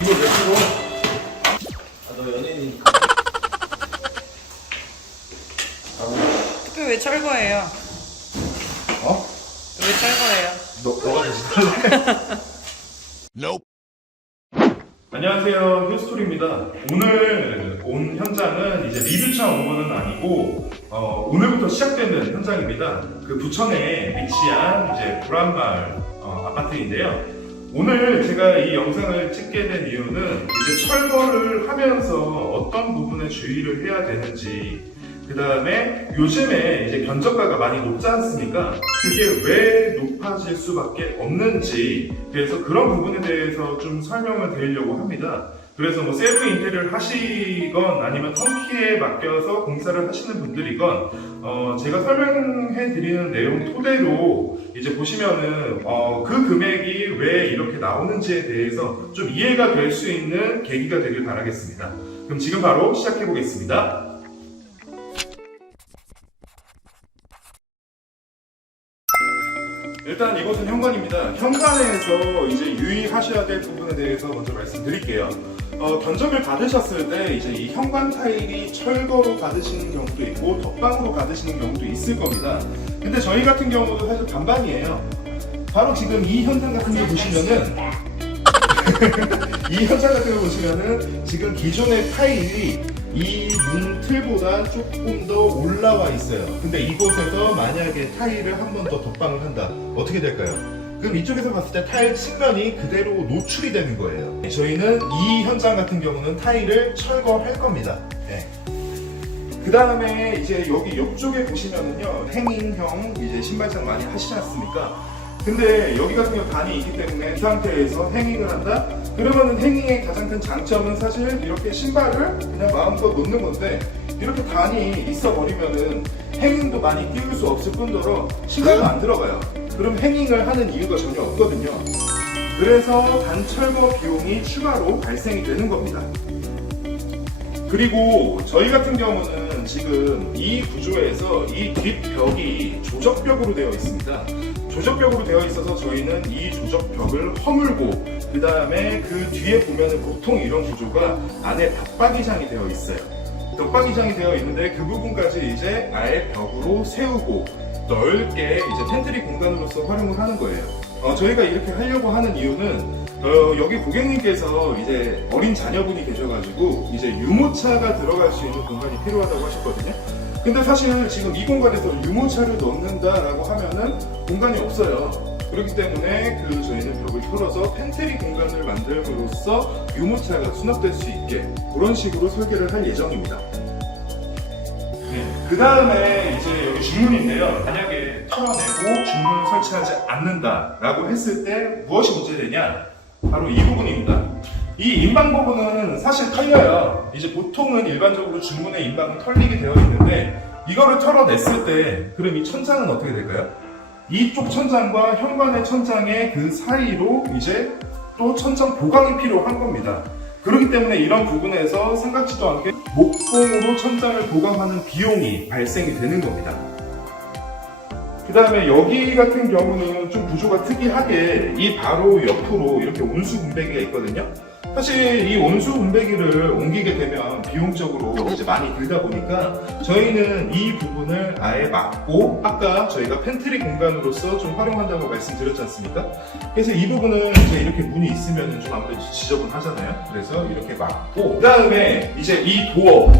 이걸 왜 풀어? 아, 너 연예인이니까. 왜 철거해요? 어? 왜 철거해요? 너가 대신 할래? 안녕하세요, 휴스토리입니다. 오늘 온 현장은 이제 리뷰차 온 거는 아니고 오늘부터 시작되는 현장입니다. 그 부천에 위치한 이제 불안마을 아파트인데요. 오늘 제가 이 영상을 찍게 된 이유는 이제 철거를 하면서 어떤 부분에 주의를 해야 되는지, 그 다음에 요즘에 이제 견적가가 많이 높지 않습니까? 그게 왜 높아질 수밖에 없는지, 그래서 그런 부분에 대해서 좀 설명을 드리려고 합니다. 그래서 뭐 셀프 인테리어를 하시건 아니면 턴키에 맡겨서 공사를 하시는 분들이건 제가 설명해 드리는 내용 토대로 이제 보시면은 그 금액이 왜 이렇게 나오는지에 대해서 좀 이해가 될 수 있는 계기가 되길 바라겠습니다. 그럼 지금 바로 시작해 보겠습니다. 일단 이곳은 현관입니다. 현관에서 이제 유의하셔야 될 부분에 대해서 먼저 말씀드릴게요. 견적을 받으셨을 때 이제 이 현관 타일이 철거로 받으시는 경우도 있고 덧방으로 받으시는 경우도 있을 겁니다. 근데 저희 같은 경우도 사실 반반이에요. 바로 지금 이 현장 같은 거 보시면은 이 현장 같은 거 보시면은 지금 기존의 타일이 이 문틀보다 조금 더 올라와 있어요. 근데 이곳에서 만약에 타일을 한 번 더 덧방을 한다, 어떻게 될까요? 그럼 이쪽에서 봤을 때 타일 측면이 그대로 노출이 되는 거예요. 저희는 이 현장 같은 경우는 타일을 철거할 겁니다. 네. 그 다음에 이제 여기 옆쪽에 보시면은요, 행인형 이제 신발장 많이 하시지 않습니까? 근데 여기 같은 경우 단이 있기 때문에 이 상태에서 행잉을 한다? 그러면은 행잉의 가장 큰 장점은 사실 이렇게 신발을 그냥 마음껏 놓는 건데, 이렇게 단이 있어 버리면은 행잉도 많이 띄울 수 없을 뿐더러 신발도 안 들어가요. 그럼 행잉을 하는 이유가 전혀 없거든요. 그래서 단철거 비용이 추가로 발생이 되는 겁니다. 그리고 저희 같은 경우는 지금 이 구조에서 이 뒷벽이 조적벽으로 되어 있습니다. 조적벽으로 되어 있어서 저희는 이 조적벽을 허물고, 그 다음에 그 뒤에 보면은 보통 이런 구조가 안에 덧박이장이 되어 있어요. 덧박이장이 되어 있는데 그 부분까지 이제 아예 벽으로 세우고 넓게 이제 팬트리 공간으로서 활용을 하는 거예요. 저희가 이렇게 하려고 하는 이유는 여기 고객님께서 이제 어린 자녀분이 계셔가지고 이제 유모차가 들어갈 수 있는 공간이 필요하다고 하셨거든요. 근데 사실 지금 이 공간에서 유모차를 넣는다라고 하면은 공간이 없어요. 그렇기 때문에 저희는 벽을 털어서 팬트리 공간을 만들므로써 유모차가 수납될 수 있게 그런 식으로 설계를 할 예정입니다. 그 다음에 이제 여기 중문인데요. 만약에 털어내고 중문을 설치하지 않는다라고 했을 때 무엇이 문제되냐? 바로 이 부분입니다. 이 인방 부분은 사실 털려요. 이제 보통은 일반적으로 중문의 인방은 털리게 되어 있는데, 이거를 털어냈을 때 그럼 이 천장은 어떻게 될까요? 이쪽 천장과 현관의 천장의 그 사이로 이제 또 천장 보강이 필요한 겁니다. 그렇기 때문에 이런 부분에서 생각지도 않게 목공으로 천장을 보강하는 비용이 발생이 되는 겁니다. 그 다음에 여기 같은 경우는 좀 구조가 특이하게 이 바로 옆으로 이렇게 온수 분배기가 있거든요. 사실 이 온수 분배기를 옮기게 되면 비용적으로 이제 많이 들다 보니까 저희는 이 부분을 아예 막고, 아까 저희가 팬트리 공간으로서 좀 활용한다고 말씀드렸지 않습니까? 그래서 이 부분은 이제 이렇게 문이 있으면 좀 아무래도 지저분하잖아요. 그래서 이렇게 막고, 그 다음에 이제 이 도어,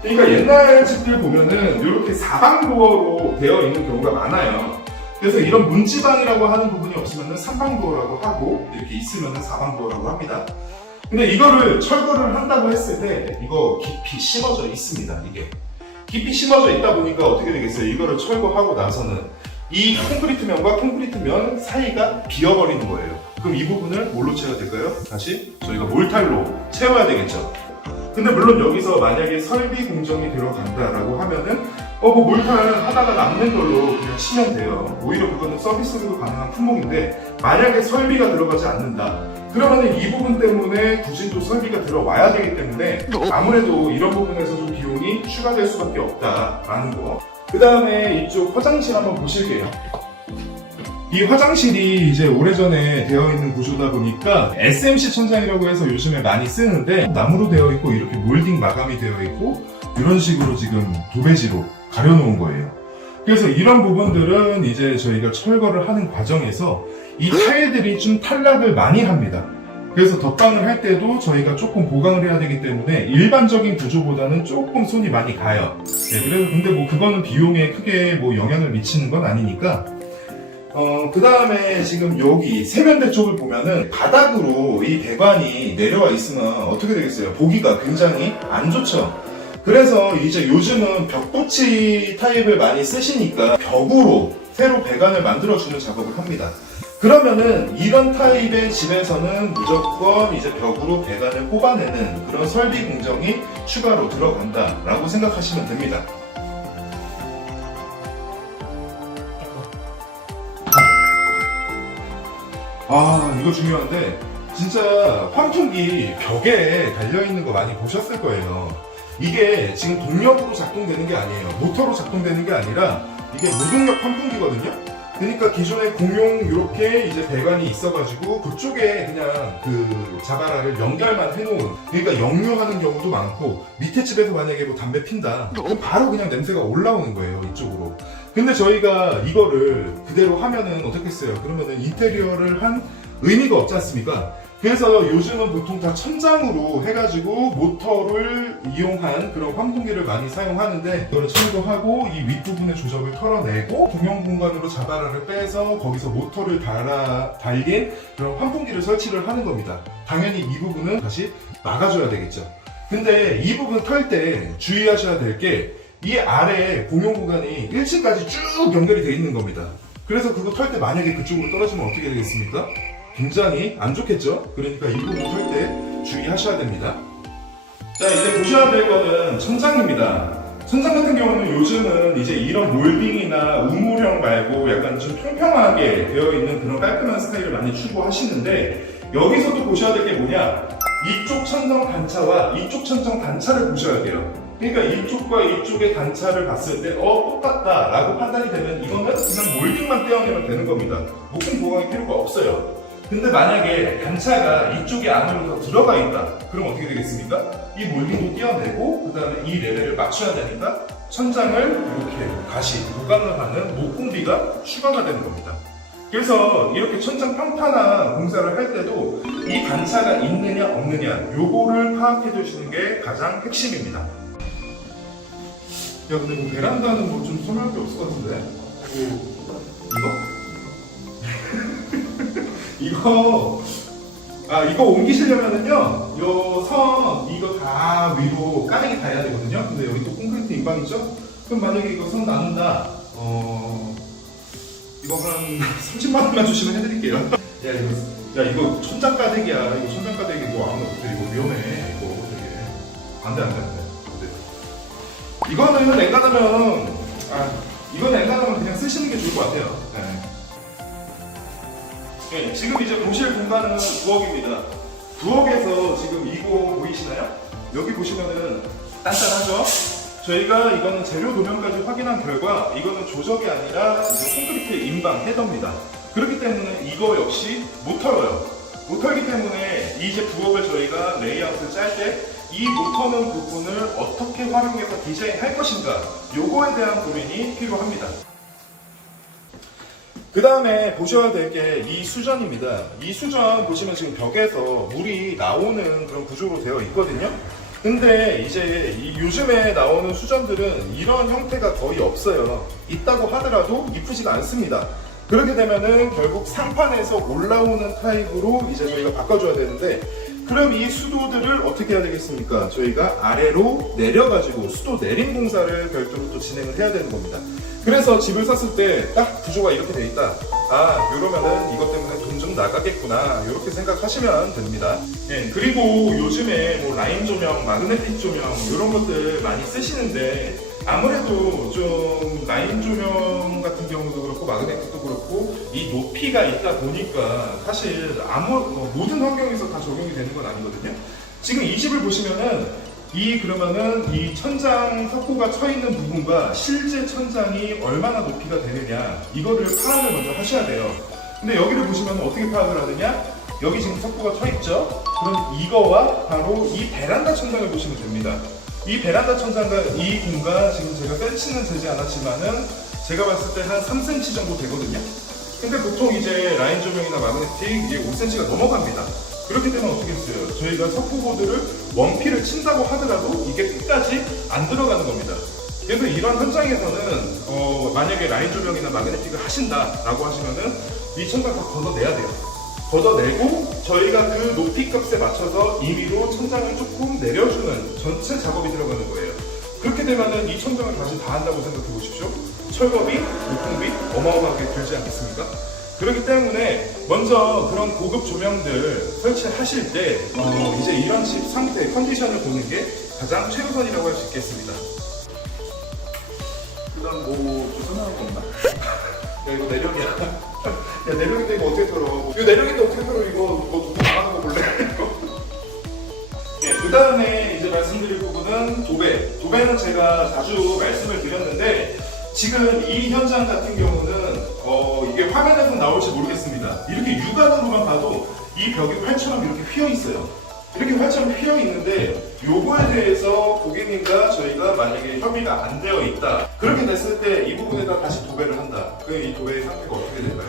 그러니까 옛날 집들 보면은 이렇게 사방 도어로 되어 있는 경우가 많아요. 그래서 이런 문지방이라고 하는 부분이 없으면 삼방 도어라고 하고, 이렇게 있으면 사방 도어라고 합니다. 근데 이거를 철거를 한다고 했을 때 이거 깊이 심어져 있습니다. 이게 깊이 심어져 있다 보니까 어떻게 되겠어요? 이거를 철거하고 나서는 이 콘크리트 면과 콘크리트 면 사이가 비어버리는 거예요. 그럼 이 부분을 뭘로 채워야 될까요? 다시 저희가 몰탈로 채워야 되겠죠. 근데 물론 여기서 만약에 설비 공정이 들어간다라고 하면은 뭐 몰탈 하다가 남는 걸로 그냥 치면 돼요. 오히려 그거는 서비스로도 가능한 품목인데, 만약에 설비가 들어가지 않는다, 그러면은 이 부분 때문에 굳이 또 설비가 들어와야 되기 때문에 아무래도 이런 부분에서 좀 비용이 추가될 수밖에 없다라는 거. 그 다음에 이쪽 화장실 한번 보실게요. 이 화장실이 이제 오래전에 되어 있는 구조다 보니까 SMC 천장이라고 해서 요즘에 많이 쓰는데 나무로 되어 있고 이렇게 몰딩 마감이 되어 있고 이런 식으로 지금 도배지로 가려놓은 거예요. 그래서 이런 부분들은 이제 저희가 철거를 하는 과정에서 이 타일들이 좀 탈락을 많이 합니다. 그래서 덧방을 할 때도 저희가 조금 보강을 해야 되기 때문에 일반적인 구조보다는 조금 손이 많이 가요. 네, 그래서 근데 뭐 그거는 비용에 크게 뭐 영향을 미치는 건 아니니까. 그 다음에 지금 여기 세면대 쪽을 보면은 바닥으로 이 배관이 내려와 있으면 어떻게 되겠어요? 보기가 굉장히 안 좋죠. 그래서 이제 요즘은 벽붙이 타입을 많이 쓰시니까 벽으로 새로 배관을 만들어주는 작업을 합니다. 그러면은 이런 타입의 집에서는 무조건 이제 벽으로 배관을 뽑아내는 그런 설비 공정이 추가로 들어간다라고 생각하시면 됩니다. 이거 중요한데 진짜 환풍기 벽에 달려있는 거 많이 보셨을 거예요. 이게 지금 동력으로 작동되는 게 아니에요. 모터로 작동되는 게 아니라 이게 무동력 환풍기거든요. 그러니까 기존에 공용 이렇게 이제 배관이 있어가지고 그쪽에 그냥 그 자바라를 연결만 해놓은, 그러니까 역류하는 경우도 많고 밑에 집에서 만약에 뭐 담배 핀다 그럼 바로 그냥 냄새가 올라오는 거예요, 이쪽으로. 근데 저희가 이거를 그대로 하면은 어떻겠어요? 그러면은 인테리어를 한 의미가 없지 않습니까? 그래서 요즘은 보통 다 천장으로 해가지고 모터를 이용한 그런 환풍기를 많이 사용하는데, 이거를 철거하고 이 윗부분의 조적을 털어내고 공용 공간으로 자바라를 빼서 거기서 모터를 달린 그런 환풍기를 설치를 하는 겁니다. 당연히 이 부분은 다시 막아줘야 되겠죠. 근데 이 부분 털 때 주의하셔야 될 게 이 아래 공용 공간이 1층까지 쭉 연결이 되어 있는 겁니다. 그래서 그거 털 때 만약에 그쪽으로 떨어지면 어떻게 되겠습니까? 굉장히 안 좋겠죠? 그러니까 이 부분 털 때 주의하셔야 됩니다. 자, 이제 보셔야 될 거는 천장입니다. 천장 같은 경우는 요즘은 이제 이런 몰딩이나 우물형 말고 약간 좀 평평하게 되어 있는 그런 깔끔한 스타일을 많이 추구하시는데, 여기서도 보셔야 될 게 뭐냐? 이쪽 천정 단차와 이쪽 천정 단차를 보셔야 돼요. 그러니까 이쪽과 이쪽의 단차를 봤을 때 똑같다 라고 판단이 되면 이거는 그냥 몰딩만 떼어내면 되는 겁니다. 목공 보강이 필요가 없어요. 근데 만약에 단차가 이쪽에 안으로 더 들어가 있다, 그럼 어떻게 되겠습니까? 이 몰딩도 떼어내고 그 다음에 이 레벨을 맞춰야 되니까 천장을 이렇게 다시 보강을 하는 목공비가 추가가 되는 겁니다. 그래서 이렇게 천장 평탄한 공사를 할 때도 이 단차가 있느냐 없느냐 요거를 파악해 두시는 게 가장 핵심입니다. 야, 근데 뭐 베란다는 뭐 좀 설명할 게 없을 것 같은데? 이거? 이거 옮기시려면은요, 요 선, 이거 다 위로 까내기 다 해야 되거든요? 근데 여기 또 콘크리트 인방 있죠? 그럼 만약에 이거 선 나눈다, 이거 한 30만원만 주시면 해드릴게요. 야, 이거 천장 까대기야. 이거 천장 까대기 뭐 아무나 못해. 이거 위험해. 이거 되게. 안 돼. 이거는 엔간하면, 이거는 엔간하면 그냥 쓰시는 게 좋을 것 같아요. 네, 지금 이제 보실 공간은 부엌입니다. 부엌에서 지금 이거 보이시나요? 여기 보시면은 단단하죠? 저희가 이거는 재료 도면까지 확인한 결과 이거는 조적이 아니라 콘크리트 인방 헤더입니다. 그렇기 때문에 이거 역시 못 털어요. 못 털기 때문에 이제 부엌을 저희가 레이아웃을 짤 때 이 못 터는 부분을 어떻게 활용해서 디자인할 것인가, 요거에 대한 고민이 필요합니다. 그 다음에 보셔야 될 게 이 수전입니다. 이 수전 보시면 지금 벽에서 물이 나오는 그런 구조로 되어 있거든요. 근데 이제 요즘에 나오는 수전들은 이런 형태가 거의 없어요. 있다고 하더라도 이쁘지가 않습니다. 그렇게 되면은 결국 상판에서 올라오는 타입으로 이제 저희가 바꿔줘야 되는데, 그럼 이 수도들을 어떻게 해야 되겠습니까? 저희가 아래로 내려가지고 수도 내림 공사를 별도로 또 진행을 해야 되는 겁니다. 그래서 집을 샀을 때 딱 구조가 이렇게 돼 있다. 이러면은 이것 때문에 돈 좀 나가겠구나. 이렇게 생각하시면 됩니다. 네, 그리고 요즘에 뭐 라인 조명, 마그네틱 조명 이런 것들 많이 쓰시는데, 아무래도 좀 라인 조명 같은 경우도 그렇고 마그네틱도 그렇고 이 높이가 있다 보니까 사실 모든 환경에서 다 적용이 되는 건 아니거든요. 지금 이 집을 보시면은 그러면은 이 천장 석고가 쳐 있는 부분과 실제 천장이 얼마나 높이가 되느냐 이거를 파악을 먼저 하셔야 돼요. 근데 여기를 보시면 어떻게 파악을 하느냐? 여기 지금 석고가 쳐 있죠? 그럼 이거와 바로 이 베란다 천장을 보시면 됩니다. 이 베란다 천장과 이 공간 지금 제가 센치는 재지 않았지만은 제가 봤을 때 한 3cm 정도 되거든요. 근데 보통 이제 라인 조명이나 마그네틱 이게 5cm가 넘어갑니다. 그렇기 때문에 어떻게 했어요? 저희가 석고보드를 원피를 친다고 하더라도 이게 끝까지 안 들어가는 겁니다. 그래서 이런 현장에서는 만약에 라인 조명이나 마그네틱을 하신다라고 하시면은 이 천장 다 걷어내야 돼요. 걷어내고 저희가 그 높이 값에 맞춰서 임의로 천장을 조금 내려주는 전체 작업이 들어가는 거예요. 그렇게 되면은 이 천장을 다시 다 한다고 생각해 보십시오. 철거비, 목공비 어마어마하게 들지 않겠습니까? 그렇기 때문에 먼저 그런 고급 조명들 설치하실 때 이제 이런 집 상태, 컨디션을 보는 게 가장 최우선이라고 할 수 있겠습니다. 그다음 뭐좀 끝나는 거 없나? 야 이거 내력이야. 야 내력인데 이거 어떻게 털어? 이거 내력인데 어떻게 털어? 이거 뭐 누구 나가는 거 볼래? 네, 그 다음에 이제 말씀드릴 부분은 도배. 도배는 제가 자주 말씀을 드렸는데 지금 이 현장 같은 경우는 이게 화면에서 나올지 모르겠습니다. 이렇게 육안으로만 봐도 이 벽이 활처럼 이렇게 휘어 있어요. 이렇게 활처럼 휘어 있는데 요거에 대해서 고객님과 저희가 만약에 협의가 안 되어 있다. 그렇게 됐을 때 이 부분에다 다시 도배를 한다. 그럼 이 도배의 상태가 어떻게 될까요?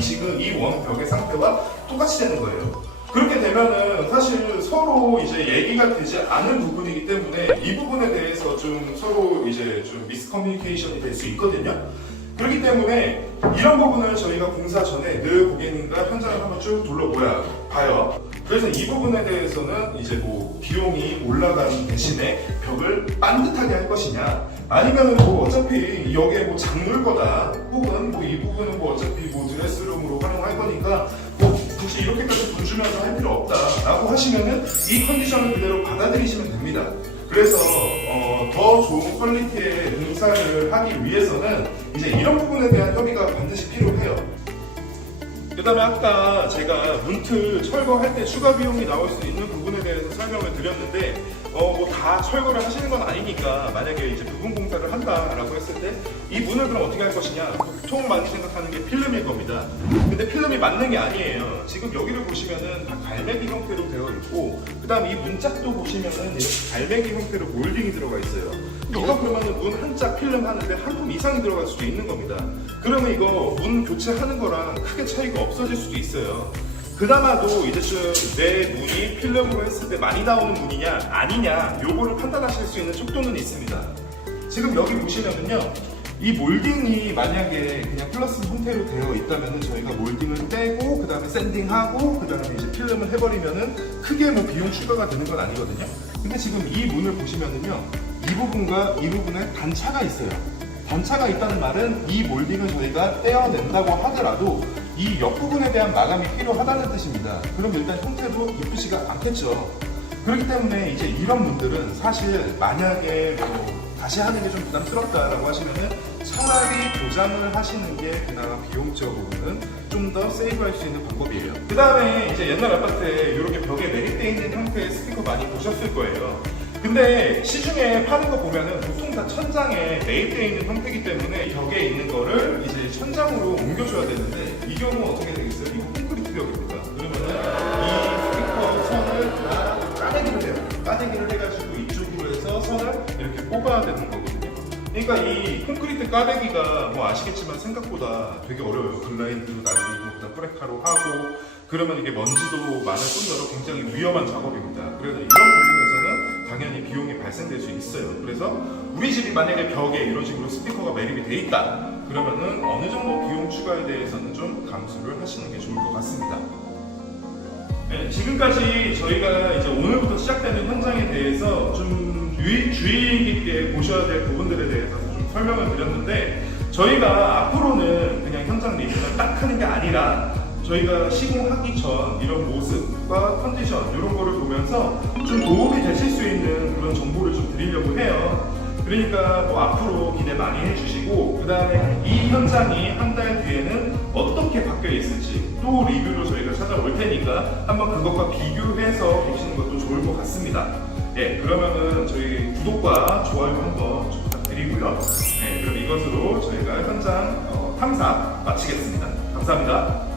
지금 이 원벽의 상태와 똑같이 되는 거예요. 그렇게 되면은 사실 서로 이제 얘기가 되지 않은 부분이기 때문에 이 부분에 대해서 좀 서로 이제 좀 미스커뮤니케이션이 될 수 있거든요. 그렇기 때문에 이런 부분을 저희가 공사 전에 늘 고객님과 현장을 한번 쭉 둘러봐요. 그래서 이 부분에 대해서는 이제 뭐 비용이 올라가는 대신에 벽을 반듯하게 할 것이냐, 아니면은 뭐 어차피 여기에 뭐 장물 거다, 혹은 뭐 이 부분은 뭐 어차피 뭐 드레스룸으로 활용할 거니까 뭐 굳이 이렇게까지 돈 주면서 할 필요 없다라고 하시면은 이 컨디션을 그대로 받아들이시면 됩니다. 그래서 더 좋은 퀄리티의 공사를 하기 위해서는 이제 이런 부분에 대한 협의가 반드시 필요해요. 그 다음에 아까 제가 문틀 철거할 때 추가 비용이 나올 수 있는 부분에 대해서 설명을 드렸는데 뭐 다 철거를 하시는 건 아니니까 만약에 이제 부분 공사를 한다라고 했을 때 이 문을 그럼 어떻게 할 것이냐, 보통 많이 생각하는 게 필름일 겁니다. 근데 필름이 맞는 게 아니에요. 지금 여기를 보시면은 다 갈매기 형태로 되어 있고, 그 다음 이 문짝도 보시면은 이렇게 갈매기 형태로 몰딩이 들어가 있어요. 이거 그러면은 문 한 짝 필름 하는데 한 품 이상이 들어갈 수도 있는 겁니다. 그러면 이거 문 교체하는 거랑 크게 차이가 없어질 수도 있어요. 그나마도 이제 좀 내 문이 필름으로 했을 때 많이 나오는 문이냐 아니냐 요거를 판단하실 수 있는 척도는 있습니다. 지금 여기 보시면은요, 이 몰딩이 만약에 그냥 플러스 형태로 되어 있다면은 저희가 몰딩을 떼고 그 다음에 샌딩하고 그 다음에 이제 필름을 해버리면은 크게 뭐 비용 추가가 되는 건 아니거든요. 근데 지금 이 문을 보시면은요, 이 부분과 이 부분에 단차가 있어요. 단차가 있다는 말은 이 몰딩을 저희가 떼어낸다고 하더라도 이 옆부분에 대한 마감이 필요하다는 뜻입니다. 그럼 일단 형태도 이쁘지가 않겠죠. 그렇기 때문에 이제 이런 분들은 사실 만약에 뭐 다시 하는 게 좀 부담스럽다라고 하시면은 차라리 도장을 하시는 게 그나마 비용적으로는 좀 더 세이브할 수 있는 방법이에요. 그 다음에 이제 옛날 아파트에 이렇게 벽에 매립되어 있는 형태의 스피커 많이 보셨을 거예요. 근데 시중에 파는 거 보면은 보통 다 천장에 매입되어 있는 형태이기 때문에 벽에 있는 거를 이제 천장으로 옮겨줘야 되는데 이 경우는 어떻게 되겠어요? 이거 콘크리트 벽입니다. 그러면은 이 스피커 선을 다 까내기를 해요. 까내기를 해가지고 이쪽으로 해서 선을 이렇게 뽑아야 되는 거거든요. 그러니까 이 콘크리트 까내기가 뭐 아시겠지만 생각보다 되게 어려워요. 글라인드로 날리고 그다음 프레카로 하고 그러면 이게 먼지도 많을 뿐더러 굉장히 위험한 작업입니다. 그래서 이런 부분에서는 당연히 비용이 발생될 수 있어요. 그래서 우리 집이 만약에 벽에 이런 식으로 스피커가 매립이 돼 있다 그러면은 어느 정도 비용 추가에 대해서는 좀 감수를 하시는 게 좋을 것 같습니다. 네, 지금까지 저희가 이제 오늘부터 시작되는 현장에 대해서 좀 주의 깊게 보셔야 될 부분들에 대해서 좀 설명을 드렸는데, 저희가 앞으로는 그냥 현장 리뷰를 딱 하는 게 아니라 저희가 시공하기 전 이런 모습과 컨디션 이런 거를 보면서 좀 도움이 되실 수 있는 그런 정보를 좀 드리려고 해요. 그러니까 뭐 앞으로 기대 많이 해주시고, 그 다음에 이 현장이 한 달 뒤에는 어떻게 바뀌어 있을지 또 리뷰로 저희가 찾아올 테니까 한번 그것과 비교해서 보시는 것도 좋을 것 같습니다. 예, 그러면은 저희 구독과 좋아요 한번 좀 부탁드리고요. 예, 그럼 이것으로 저희가 현장 탐사 마치겠습니다. 감사합니다.